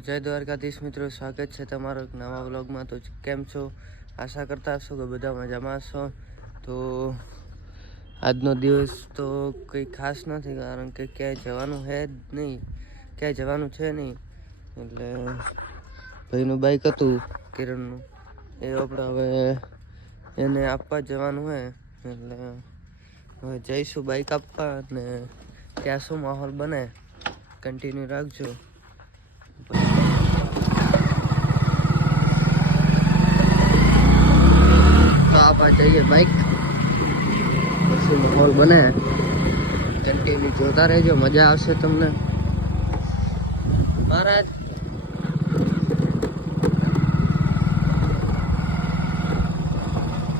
જય દ્વારકાધીશ મિત્રો, સ્વાગત છે તમારો એક નવા વ્લોગમાં। તો કેમ છો? આશા કરતા હશો કે બધા મજામાં છો। તો આજનો દિવસ તો કંઈ ખાસ નથી, કારણ કે ક્યાંય જવાનું છે જ નહીં, ક્યાંય જવાનું છે નહીં। એટલે ભાઈનું બાઇક હતું કિરણનું, એ આપણે હવે એને આપવા જવાનું છે। એટલે હવે જઈશું બાઇક આપવા, અને ત્યાં શું માહોલ બને કન્ટિન્યુ રાખજો। તો આપણે જઈએ બાઇક, પછી માહોલ બને કન્ટિન્યુ જોતા રહેજો, મજા આવશે તમને। મહારાજ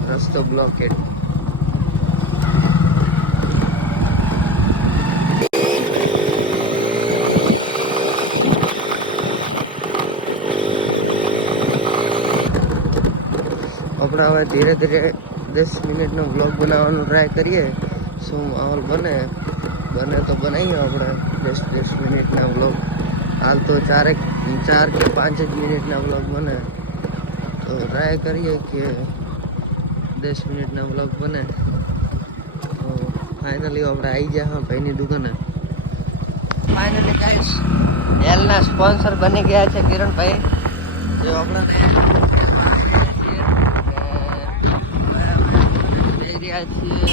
રસ્તો બ્લોકેડ। આપણે હવે ધીરે ધીરે 10 મિનિટનો વ્લોગ બનાવવાનો ટ્રાય કરીએ। શું માહોલ બને તો બનાવીએ આપણે 10 મિનિટના વ્લોગ। હાલ તો 4 કે 5 જ મિનિટના વ્લોગ બને, તો ટ્રાય કરીએ કે 10 મિનિટના વ્લોગ બને। તો ફાઇનલી આપણે આવી ગયા હા ભાઈની દુકાને। ફાઇનલી ગાઈસ એલના સ્પોન્સર બની ગયા છે કિરણભાઈ, જે આપણને રહ્યા છીએ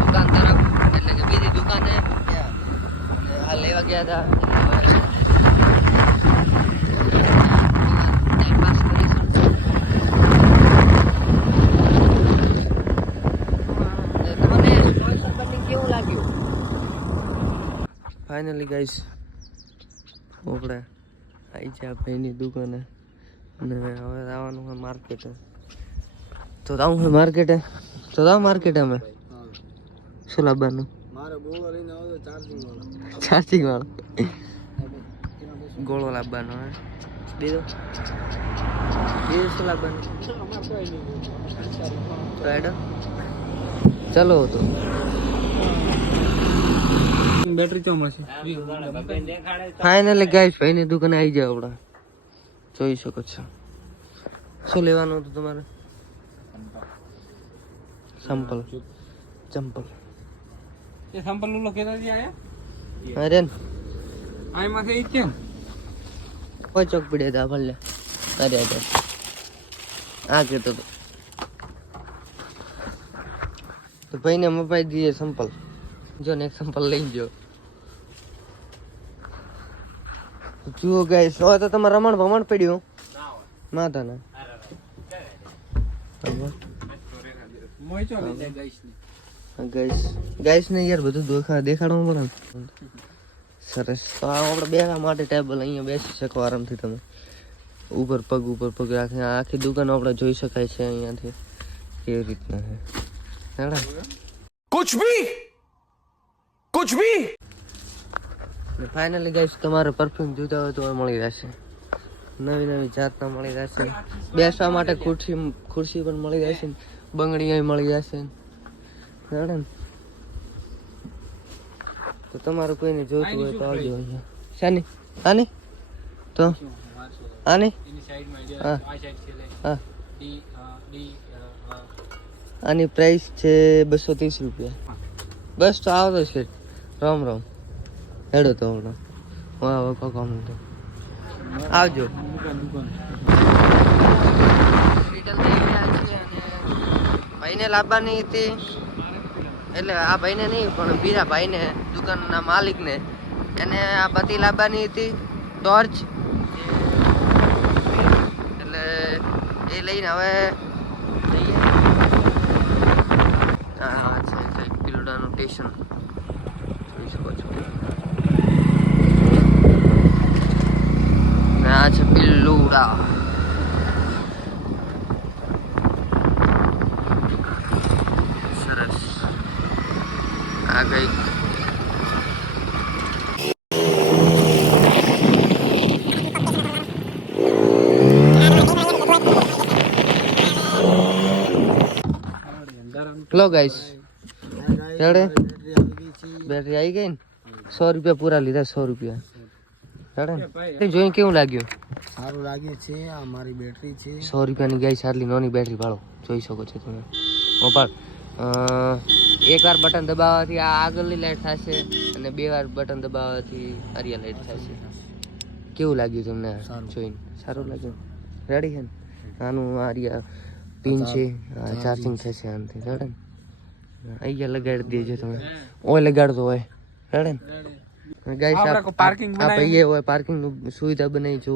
દુકાન તરફ, એટલે કે બીજી દુકાને આ લેવા ગયા હતા। તમને સ્પોન્સર બની કેવું લાગ્યું? ફાઇનલી ગાઈસ આપણે આવી ગયા ભાઈની દુકાને, અને હવે આવવાનું છે માર્કેટે। તો જાઉં છે માર્કેટે, તો જાઉં માર્કેટે અમે શું લાવવાનું? ચાર્જિંગ વાળો ગોળો લાવવાનો હે, બીજું શું લાવવાનું? તો એડો ચલો તો બેટરી તો મળશે। ફાઇનલી ગાઈસ ભાઈની દુકાને આવી જાવ, આપણે જોઈ શકો છો। શું લેવાનું હતું તમારે? ચંપલ એ સંપલ લો કેતા દી આયા અરે આય માથે ઈ કેમ કોઈ ચોક પડે તા ભલે અરે આ કેતો તો ભાઈને મપાઈ દીએ સંપલ, જો ને એક સંપલ લઈ જો। જુઓ ગાઈસ, હવે તો તમારે રમણ પડ્યું માતા ને ગાઈસ ને યાર બધું દેખાડવું પડે। સરસ, તો આપણે બેસવા માટે ટેબલ અહીંયા બેસી શકો આરામથી તમે, ઉપર પગ રાખીને આખી દુકાન આપણે જોઈ શકાય છે અહીંયાથી કેવી રીતના છે। कुछ भी फाइनली गाइस તમારે પરફ્યુમ જોતા હોય તો મળી રહેશે, નવી જાતના મળી રહેશે। બેસવા માટે ખુરશી પણ મળી રહેશે, બંગડી મળી જશે ને। તો તમારે કોઈને જોતું હોય તો આવજો અહીંયા। શાની આની તો આની હા હા આની પ્રાઇસ છે 230 રૂપિયા। બસ તો આવતો છે, રામ હેડો તો હમણાં વાહ કામ તો આવજો। ભાઈને લાવવાની હતી, એટલે આ ભાઈને નહીં પણ બીજા ભાઈને, દુકાનના માલિકને, એને આ બધી લાવવાની હતી ટોર્ચ, એટલે એ લઈને હવે આ છે પિલોડાનું સ્ટેશન જોઈ શકો છો, ને આ છે પિલોડા। સરસ, આ કઈ લો ગાઈસ બેટરી આવી ગઈ ને, 100 રૂપિયા પૂરા લીધા, 100 રૂપિયા તે જોઈને કેવું લાગ્યું? સારું લાગે છે. આ મારી બેટરી છે. 100 રૂપિયાની ગાય સારી નાની બેટરી ભાડો જોઈ શકો છો તમે. મોબાઈલ એકવાર બટન દબાવવાથી આ આગળની લાઈટ થશે અને 2 વાર બટન દબાવવાથી આરિયા લાઈટ થશે. કેવું લાગ્યું તમને જોઈને? સારું લાગ્યું. રેડી છે ને? આનું આરિયા પિન છે, ચાર્જિંગ થશે આનાથી. રેડી ને? અહીંયા લગાડી દેજો તમે. ઓય લગાડતો હોય. રેડી ને? ગાઈસ આ ભાઈએ હોય પાર્કિંગ નું સુવિધા બનાવી જો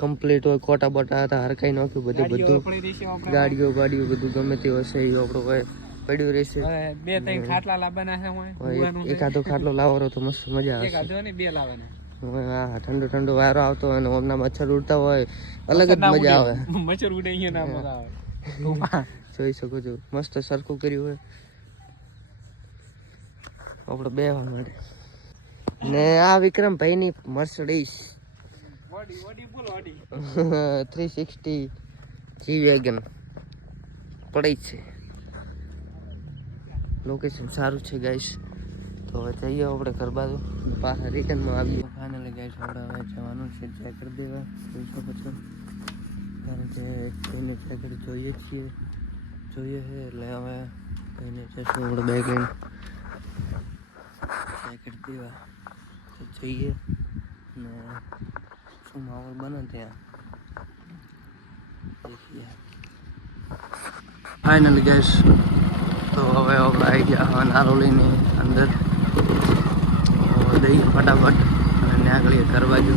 કમ્પ્લીટ હોય. કોટા બોટા હતા હરખાઈ નાખ્યું બધું ગાડીઓ બધું ગમે તે હશે એ આપણો હોય પડ્યું રહેશે. 2-3 ખાટલા લાવવાના છે. એકાદો ખાટલો લાવો તો મસ્ત મજા આવે. હા, ઠંડો વારો આવતો હોય અને ઓમના મચ્છર ઉડતા હોય અલગ જ મજા આવે. મચ્છર ઉડે અહીંયા ના મજા આવે. જોઈ શકો છો મસ્ત સરખું કર્યું હોય આપણે બેહવા માટે. ને આ વિક્રમભાઈ ની મર્સિડીઝ 360 જી વેગન પડી છે. લોકેશન સારું છે ગાઈસ. તો હવે જઈએ આપણે ઘર બાજુ પાછા રિટર્નમાં આવીએ. ફાઇનલી ગાઈસ આપણે હવે જવાનું છે ચેક કરી દેવા. જોઈ શકો છો કારણ કે કોઈને ચેક જોઈએ છે એટલે હવે કોઈને જશું આપણે બેગ લઈને ચેક કરી દેવા. તો જઈએ ને શું માહોલ બને ત્યાં દેખીએ. ફાઇનલી ગેસ તો હવે આપણે આવી ગયા હવે નારો લઈને અંદર દઈ ફટાફટ અને આગળ કરવા જો.